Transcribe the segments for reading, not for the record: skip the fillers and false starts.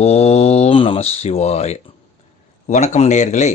ஓம் நம சிவாய. வணக்கம் நேயர்களே,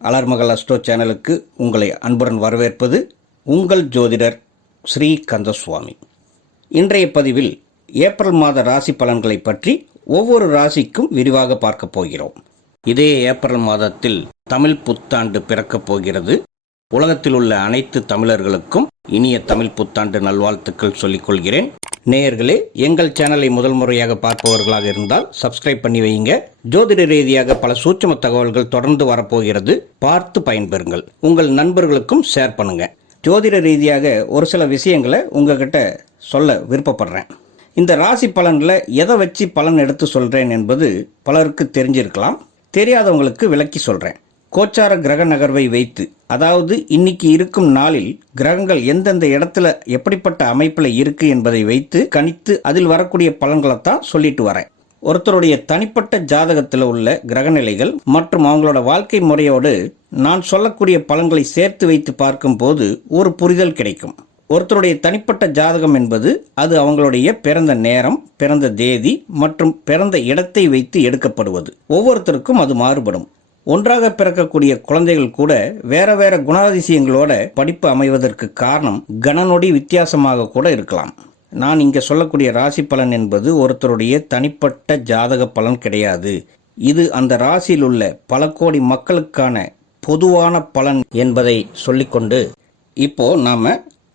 அலர்மகள் அஸ்ட்ரோ சேனலுக்கு உங்களை அன்புடன் வரவேற்பது உங்கள் ஜோதிடர் ஸ்ரீ கந்தசுவாமி. இன்றைய பதிவில் ஏப்ரல் மாத ராசி பலன்களை பற்றி ஒவ்வொரு ராசிக்கும் விரிவாக பார்க்க போகிறோம். இதே ஏப்ரல் மாதத்தில் தமிழ் புத்தாண்டு பிறக்கப் போகிறது. உலகத்தில் உள்ள அனைத்து தமிழர்களுக்கும் இனிய தமிழ் புத்தாண்டு நல்வாழ்த்துக்கள் சொல்லிக் கொள்கிறேன். நேயர்களே, எங்கள் சேனலை முதல் முறையாக பார்ப்பவர்களாக இருந்தால் சப்ஸ்கிரைப் பண்ணி வையுங்க. ஜோதிட ரீதியாக பல சூட்சும தகவல்கள் தொடர்ந்து வரப்போகிறது, பார்த்து பயன்பெறுங்கள். உங்கள் நண்பர்களுக்கும் ஷேர் பண்ணுங்க. ஜோதிட ரீதியாக ஒரு சில விஷயங்களை உங்ககிட்ட சொல்ல விருப்பப்படுறேன். இந்த ராசி பலனில் எதை வச்சு பலன் எடுத்து சொல்கிறேன் என்பது பலருக்கு தெரிஞ்சிருக்கலாம். தெரியாதவங்களுக்கு விளக்கி சொல்கிறேன். கோச்சார கிரக நகர்வை வைத்து, அதாவது இன்னைக்கு இருக்கும் நாளில் கிரகங்கள் எந்தெந்த இடத்துல எப்படிப்பட்ட அமைப்பில் இருக்கு என்பதை வைத்து கணித்து அதில் வரக்கூடிய பலன்களைத்தான் சொல்லிட்டு வரேன். ஒருத்தருடைய தனிப்பட்ட ஜாதகத்தில் உள்ள கிரகநிலைகள் மற்றும் அவங்களோட வாழ்க்கை முறையோடு நான் சொல்லக்கூடிய பலன்களை சேர்த்து வைத்து பார்க்கும்போது ஒரு புரிதல் கிடைக்கும். ஒருத்தருடைய தனிப்பட்ட ஜாதகம் என்பது அது அவங்களுடைய பிறந்த நேரம், பிறந்த தேதி மற்றும் பிறந்த இடத்தை வைத்து எடுக்கப்படுவது. ஒவ்வொருத்தருக்கும் அது மாறுபடும். ஒன்றாக பிறக்கக்கூடிய குழந்தைகள் கூட வேற வேற குணாதிசயங்களோட படிப்பு அமைவதற்கு காரணம் கணநொடி வித்தியாசமாக கூட இருக்கலாம். நான் இங்கே சொல்லக்கூடிய ராசி பலன் என்பது ஒருத்தருடைய தனிப்பட்ட ஜாதக பலன் கிடையாது. இது அந்த ராசியில் உள்ள பல கோடி மக்களுக்கான பொதுவான பலன் என்பதை சொல்லிக்கொண்டு இப்போ நாம்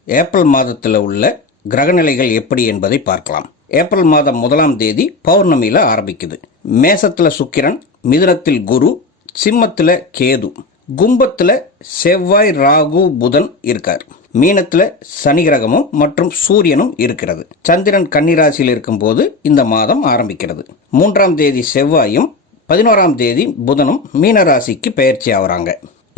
ஏப்ரல் மாதத்தில் உள்ள கிரகநிலைகள் எப்படி என்பதை பார்க்கலாம். ஏப்ரல் மாதம் 1ஆம் தேதி பௌர்ணமியில் ஆரம்பிக்குது. மேசத்தில் சுக்கிரன், மிதுனத்தில் குரு, சிம்மத்தில் கேது, கும்பத்தில் செவ்வாய், ராகு, புதன் இருக்கார். மீனத்தில் சனி கிரகமும் மற்றும் சூரியனும் இருக்கிறது. சந்திரன் கன்னிராசியில் இருக்கும்போது இந்த மாதம் ஆரம்பிக்கிறது. 3ஆம் தேதி செவ்வாயும் 11ஆம் தேதி புதனும் மீன ராசிக்கு பெயர்ச்சி ஆகிறாங்க.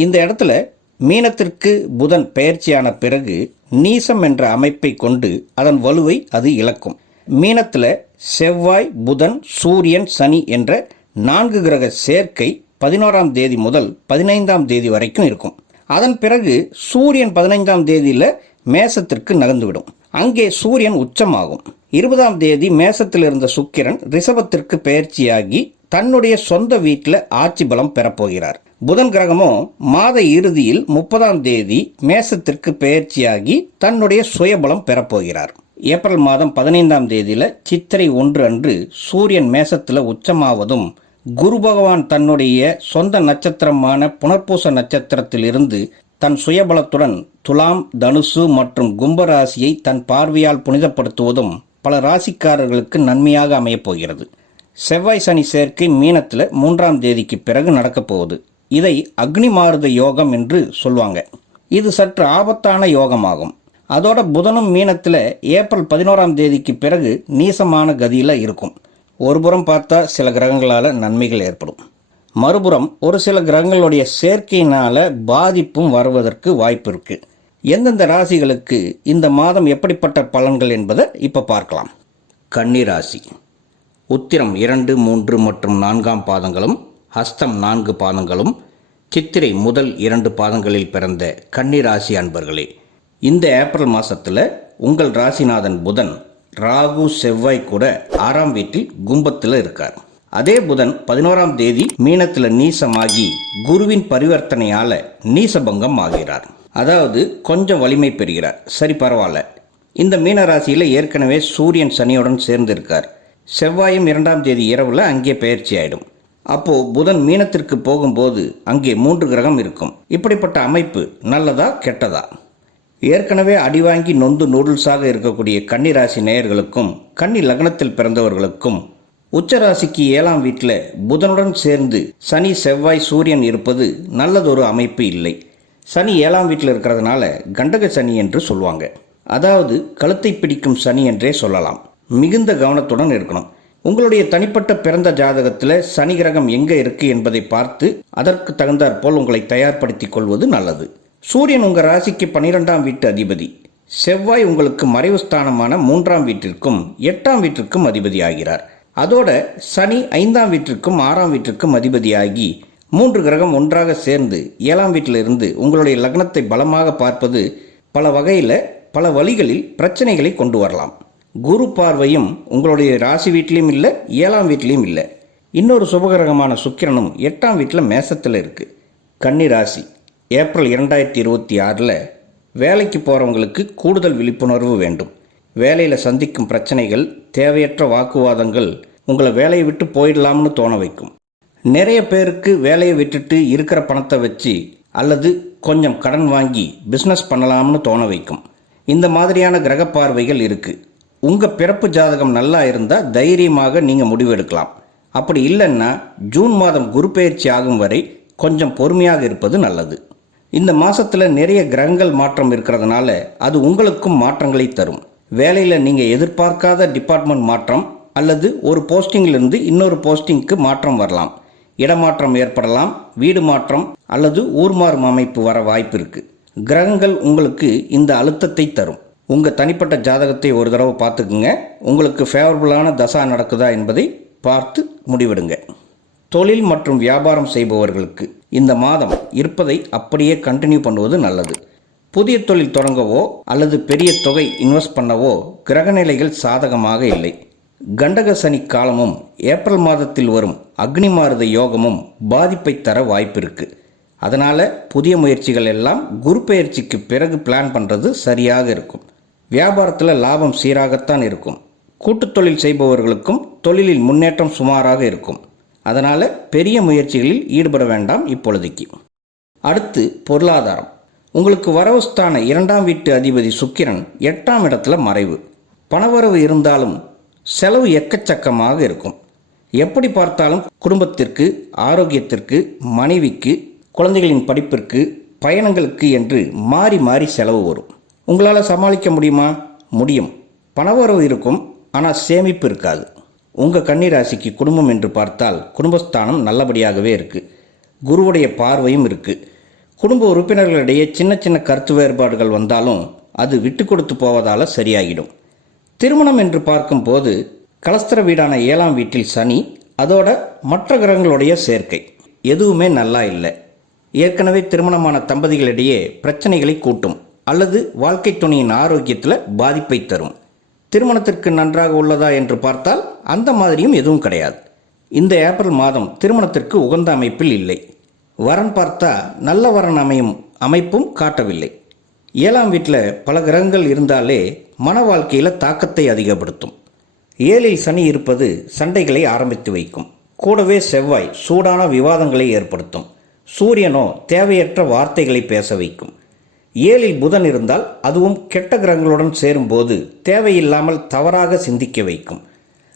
இந்த இடத்துல மீனத்திற்கு புதன் பெயர்ச்சியான பிறகு நீசம் என்ற அமைப்பை கொண்டு அதன் வலுவை அது இழக்கும். மீனத்தில் செவ்வாய், புதன், சூரியன், சனி என்ற 4 கிரக சேர்க்கை 11ஆம் தேதி முதல் 15ஆம் தேதி வரைக்கும் இருக்கும். அதன் பிறகு சூரியன் 15ஆம் தேதியில் மேசத்திற்கு நகர்ந்துவிடும். அங்கே சூரியன் உச்சமாகும். 20ஆம் தேதி மேசத்தில் இருந்த சுக்கிரன் ரிஷபத்திற்கு பெயர்ச்சியாகி தன்னுடைய சொந்த வீட்டில் ஆட்சி பலம் பெறப்போகிறார். புதன் கிரகமும் மாத இறுதியில் 30ஆம் தேதி மேசத்திற்கு பெயர்ச்சியாகி தன்னுடைய சுயபலம் பெறப்போகிறார். ஏப்ரல் மாதம் 15ஆம் தேதியில் சித்திரை 1 அன்று சூரியன் மேசத்தில் உச்சமாவதும் குரு பகவான் தன்னுடைய சொந்த நட்சத்திரமான புனர்பூச நட்சத்திரத்தில் இருந்து தன் சுயபலத்துடன் துலாம், தனுசு மற்றும் கும்பராசியை தன் பார்வையால் புனிதப்படுத்துவதும் பல ராசிக்காரர்களுக்கு நன்மையாக அமையப் போகிறது. செவ்வாய் சனி சேர்க்கை மீனத்தில் 3ஆம் தேதிக்கு பிறகு நடக்கப் போகுது. இதை அக்னி மாருத யோகம் என்று சொல்லுவாங்க. இது சற்று ஆபத்தான யோகமாகும். அதோட புதனும் மீனத்தில் ஏப்ரல் 11ஆம் தேதிக்கு பிறகு நீசமான கதியில் இருக்கும். ஒருபுறம் பார்த்தா சில கிரகங்களால் நன்மைகள் ஏற்படும், மறுபுறம் ஒரு சில கிரகங்களுடைய சேர்க்கையினால் பாதிப்பும் வருவதற்கு வாய்ப்பு இருக்குது. எந்தெந்த ராசிகளுக்கு இந்த மாதம் எப்படிப்பட்ட பலன்கள் என்பதை இப்போ பார்க்கலாம். கன்னி ராசி. உத்திரம் 2, 3 மற்றும் 4ஆம் பாதங்களும், ஹஸ்தம் 4 பாதங்களும், சித்திரை முதல் 2 பாதங்களில் பிறந்த கன்னி ராசி அன்பர்களே, இந்த ஏப்ரல் மாதத்தில் உங்கள் ராசிநாதன் புதன் ராகு, செவ்வாய் கூட 6ஆம் வீட்டில் கும்பத்தில் இருக்கார். அதே புதன் 11ஆம் தேதி மீனத்தில் நீசமாகி குருவின் பரிவர்த்தனையால் நீசபங்கம் ஆகிறார். அதாவது கொஞ்சம் வலிமை பெறுகிறார். சரி, பரவாயில்ல. இந்த மீன ராசியில் ஏற்கனவே சூரியன் சனியுடன் சேர்ந்து இருக்கார். செவ்வாயும் 2ஆம் தேதி இரவில் அங்கே பெயர்ச்சி ஆயிடும். அப்போது புதன் மீனத்திற்கு போகும்போது அங்கே 3 கிரகம் இருக்கும். இப்படிப்பட்ட அமைப்பு நல்லதா கெட்டதா? ஏற்கனவே அடிவாங்கி நொந்து நூடுல்ஸாக இருக்கக்கூடிய கன்னிராசி நேயர்களுக்கும் கன்னி லக்னத்தில் பிறந்தவர்களுக்கும் உச்சராசிக்கு 7ஆம் வீட்டில் புதனுடன் சேர்ந்து சனி, செவ்வாய், சூரியன் இருப்பது நல்லதொரு அமைப்பு இல்லை. சனி 7ஆம் வீட்டில் இருக்கிறதுனால கண்டக சனி என்று சொல்லுவாங்க. அதாவது கழுத்தை பிடிக்கும் சனி என்றே சொல்லலாம். மிகுந்த கவனத்துடன் இருக்கணும். உங்களுடைய தனிப்பட்ட பிறந்த ஜாதகத்தில் சனி கிரகம் எங்கே இருக்குது என்பதை பார்த்து அதற்கு தகுந்தாற்போல் உங்களை தயார்படுத்திக் கொள்வது நல்லது. சூரியன் உங்கள் ராசிக்கு 12ஆம் வீட்டு அதிபதி. செவ்வாய் உங்களுக்கு மறைவு ஸ்தானமான 3ஆம் வீட்டிற்கும் 8ஆம் வீட்டிற்கும் அதிபதி ஆகிறார். அதோட சனி 5ஆம் வீட்டிற்கும் 6ஆம் வீட்டிற்கும் அதிபதியாகி 3 கிரகம் ஒன்றாக சேர்ந்து 7ஆம் வீட்டிலிருந்து உங்களுடைய லக்னத்தை பலமாக பார்ப்பது பல வழிகளில் பிரச்சனைகளை கொண்டு வரலாம். குரு பார்வையும் உங்களுடைய ராசி வீட்டிலையும் இல்லை, 7ஆம் வீட்டிலையும் இல்லை. இன்னொரு சுபகிரகமான சுக்கிரனும் 8ஆம் வீட்டில் மேசத்தில் இருக்குது. கன்னி ராசி ஏப்ரல் 2026 வேலைக்கு போகிறவங்களுக்கு கூடுதல் விழிப்புணர்வு வேண்டும். வேலையில் சந்திக்கும் பிரச்சனைகள், தேவையற்ற வாக்குவாதங்கள் உங்களை வேலையை விட்டு போயிடலாம்னு தோண வைக்கும். நிறைய பேருக்கு வேலையை விட்டுட்டு இருக்கிற பணத்தை வச்சு அல்லது கொஞ்சம் கடன் வாங்கி பிஸ்னஸ் பண்ணலாம்னு தோண வைக்கும். இந்த மாதிரியான கிரக பார்வைகள் இருக்குது. உங்கள் பிறப்பு ஜாதகம் நல்லா இருந்தால் தைரியமாக நீங்கள் முடிவெடுக்கலாம். அப்படி இல்லைன்னா ஜூன் மாதம் குரு பெயர்ச்சி ஆகும் வரை கொஞ்சம் பொறுமையாக இருப்பது நல்லது. இந்த மாதத்தில் நிறைய கிரகங்கள் மாற்றம் இருக்கிறதுனால அது உங்களுக்கும் மாற்றங்களை தரும். வேலையில் நீங்கள் எதிர்பார்க்காத டிபார்ட்மெண்ட் மாற்றம் அல்லது ஒரு போஸ்டிங்கிலிருந்து இன்னொரு போஸ்டிங்க்கு மாற்றம் வரலாம். இடமாற்றம் ஏற்படலாம், வீடு மாற்றம் அல்லது ஊர் மாறும் அமைப்பு வர வாய்ப்பு இருக்குது. கிரகங்கள் உங்களுக்கு இந்த அழுத்தத்தை தரும். உங்கள் தனிப்பட்ட ஜாதகத்தை ஒரு தடவை பார்த்துக்குங்க. உங்களுக்கு ஃபேவரபுளான தசா நடக்குதா என்பதை பார்த்து முடிவெடுங்க. தொழில் மற்றும் வியாபாரம் செய்பவர்களுக்கு இந்த மாதம் இருப்பதை அப்படியே கண்டினியூ பண்ணுவது நல்லது. புதிய தொழில் தொடங்கவோ அல்லது பெரிய தொகை இன்வெஸ்ட் பண்ணவோ கிரகநிலைகள் சாதகமாக இல்லை. கண்டக சனி காலமும் ஏப்ரல் மாதத்தில் வரும் அக்னி மாருத யோகமும் பாதிப்பை தர வாய்ப்பு இருக்கு. அதனால் புதிய முயற்சிகள் எல்லாம் குரு பெயர்ச்சிக்கு பிறகு பிளான் பண்ணுறது சரியாக இருக்கும். வியாபாரத்தில் லாபம் சீராகத்தான் இருக்கும். கூட்டுத் தொழில் செய்பவர்களுக்கும் தொழிலில் முன்னேற்றம் சுமாராக இருக்கும். அதனால் பெரிய முயற்சிகளில் ஈடுபட வேண்டாம் இப்பொழுதைக்கு. அடுத்து பொருளாதாரம். உங்களுக்கு வரவுஸ்தான 2ஆம் வீட்டு அதிபதி சுக்கிரன் 8ஆம் இடத்துல மறைவு. பணவரவு இருந்தாலும் செலவு எக்கச்சக்கமாக இருக்கும். எப்படி பார்த்தாலும் குடும்பத்திற்கு, ஆரோக்கியத்திற்கு, மனைவிக்கு, குழந்தைகளின் படிப்பிற்கு, பயணங்களுக்கு என்று மாறி மாறி செலவு வரும். உங்களால் சமாளிக்க முடியுமா? முடியும். பணவரவு இருக்கும், ஆனால் சேமிப்பு இருக்காது. உங்கள் கன்னி ராசிக்கு குடும்பம் என்று பார்த்தால் குடும்பஸ்தானம் நல்லபடியாகவே இருக்குது. குருவுடைய பார்வையும் இருக்குது. குடும்ப உறுப்பினர்களிடையே சின்ன சின்ன கருத்து வேறுபாடுகள் வந்தாலும் அது விட்டு கொடுத்து போவதால் சரியாகிடும். திருமணம் என்று பார்க்கும்போது கலஸ்திர வீடான 7ஆம் வீட்டில் சனி, அதோட மற்ற கிரகங்களுடைய சேர்க்கை எதுவுமே நல்லா இல்லை. ஏற்கனவே திருமணமான தம்பதிகளிடையே பிரச்சனைகளை கூட்டும் அல்லது வாழ்க்கை துணையின் ஆரோக்கியத்தில் பாதிப்பை தரும். திருமணத்திற்கு நன்றாக உள்ளதா என்று பார்த்தால் அந்த மாதிரியும் எதுவும் கிடையாது. இந்த ஏப்ரல் மாதம் திருமணத்திற்கு உகந்த அமைப்பில் இல்லை. வரன் பார்த்தா நல்ல வரன் அமையும் அமைப்பும் காட்டவில்லை. 7ஆம் வீட்டில் பல கிரகங்கள் இருந்தாலே மன வாழ்க்கையில் தாக்கத்தை அதிகப்படுத்தும். 7இல் சனி இருப்பது சண்டைகளை ஆரம்பித்து வைக்கும். கூடவே செவ்வாய் சூடான விவாதங்களை ஏற்படுத்தும். சூரியனோ தேவையற்ற வார்த்தைகளை பேச வைக்கும். 7இல் புதன் இருந்தால் அதுவும் கெட்ட கிரகங்களுடன் சேரும்போது தேவையில்லாமல் தவறாக சிந்திக்க வைக்கும்.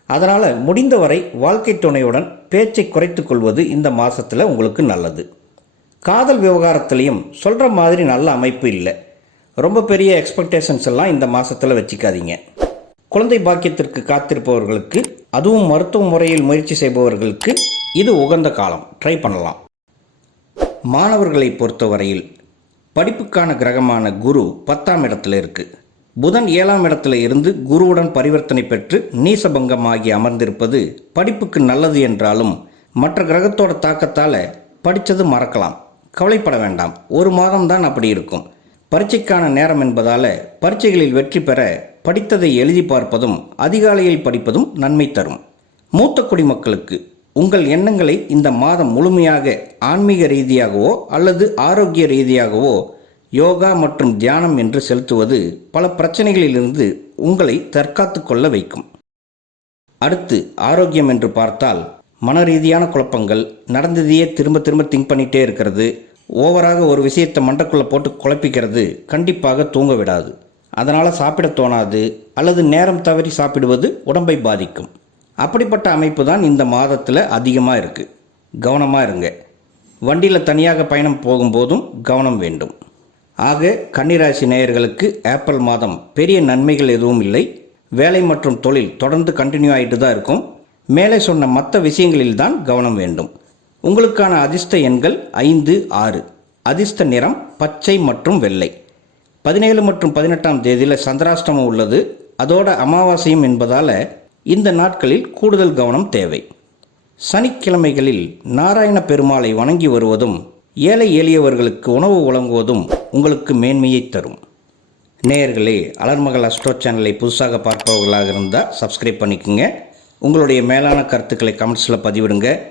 அதனால் முடிந்தவரை வாழ்க்கை துணையுடன் பேச்சை குறைத்து கொள்வது இந்த மாதத்தில் உங்களுக்கு நல்லது. காதல் விவகாரத்திலையும் சொல்கிற மாதிரி நல்ல அமைப்பு இல்லை. ரொம்ப பெரிய எக்ஸ்பெக்டேஷன்ஸ் எல்லாம் இந்த மாதத்தில் வச்சுக்காதீங்க. குழந்தை பாக்கியத்திற்கு காத்திருப்பவர்களுக்கு, அதுவும் மருத்துவ முறையில் முயற்சி செய்பவர்களுக்கு இது உகந்த காலம். ட்ரை பண்ணலாம். மாணவர்களை பொறுத்தவரையில் படிப்புக்கான கிரகமான குரு 10ஆம் இடத்துல இருக்குது. புதன் 7ஆம் இடத்துல இருந்து குருவுடன் பரிவர்த்தனை பெற்று நீசபங்கமாகி அமர்ந்திருப்பது படிப்புக்கு நல்லது என்றாலும் மற்ற கிரகத்தோட தாக்கத்தால் படித்தது மறக்கலாம். கவலைப்பட வேண்டாம். ஒரு மாதம்தான் அப்படி இருக்கும். பரீட்சைக்கான நேரம் என்பதால் பரீட்சைகளில் வெற்றி பெற படித்ததை எழுதி பார்ப்பதும் அதிகாலையில் படிப்பதும் நன்மை தரும். மூத்த குடிமக்களுக்கு உங்கள் எண்ணங்களை இந்த மாதம் முழுமையாக ஆன்மீக ரீதியாகவோ அல்லது ஆரோக்கிய ரீதியாகவோ யோகா மற்றும் தியானம் என்று செலுத்துவது பல பிரச்சனைகளிலிருந்து உங்களை தற்காத்து கொள்ள வைக்கும். அடுத்து ஆரோக்கியம் என்று பார்த்தால் மன ரீதியான குழப்பங்கள், நடந்ததையே திரும்ப திரும்ப திங்க் பண்ணிகிட்டே இருக்கிறது, ஓவராக ஒரு விஷயத்தை மண்டைக்குள்ளே போட்டு குழப்பிக்கிறது கண்டிப்பாக தூங்க விடாது. அதனால் சாப்பிட தோணாது அல்லது நேரம் தவறி சாப்பிடுவது உடம்பை பாதிக்கும். அப்படிப்பட்ட அமைப்பு தான் இந்த மாதத்தில் அதிகமாக இருக்குது. கவனமாக இருங்க. வண்டியில் தனியாக பயணம் போகும்போதும் கவனம் வேண்டும். ஆக கன்னிராசி நேயர்களுக்கு ஏப்ரல் மாதம் பெரிய நன்மைகள் எதுவும் இல்லை. வேலை மற்றும் தொழில் தொடர்ந்து கண்டினியூ ஆகிட்டு தான் இருக்கும். மேலே சொன்ன மற்ற விஷயங்களில் தான் கவனம் வேண்டும். உங்களுக்கான அதிர்ஷ்ட எண்கள் 5, 6. அதிர்ஷ்ட நிறம் பச்சை மற்றும் வெள்ளை. 17 மற்றும் 18ஆம் தேதியில் சந்திராஷ்டமம் உள்ளது. அதோட அமாவாசையும் என்பதால் இந்த நாட்களில் கூடுதல் கவனம் தேவை. சனிக்கிழமைகளில் நாராயண பெருமாளை வணங்கி வருவதும் ஏழை எளியவர்களுக்கு உணவு வழங்குவதும் உங்களுக்கு மேன்மையை தரும். நேயர்களே, அலர்மகள் அஸ்ட்ரோ சேனலை புதுசாக பார்ப்பவர்களாக இருந்தால் சப்ஸ்கிரைப் பண்ணிக்கோங்க. உங்களுடைய மேலான கருத்துக்களை கமெண்ட்ஸில் பதிவிடுங்க.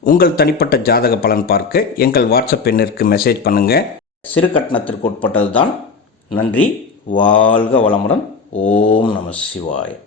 உங்கள் தனிப்பட்ட ஜாதக பலன் பார்க்க எங்கள் வாட்ஸ்அப் எண்ணிற்கு மெசேஜ் பண்ணுங்கள். சிறு கட்டணத்திற்கு உட்பட்டது தான். நன்றி. வாழ்க வளமுடன். ஓம் நம சிவாய.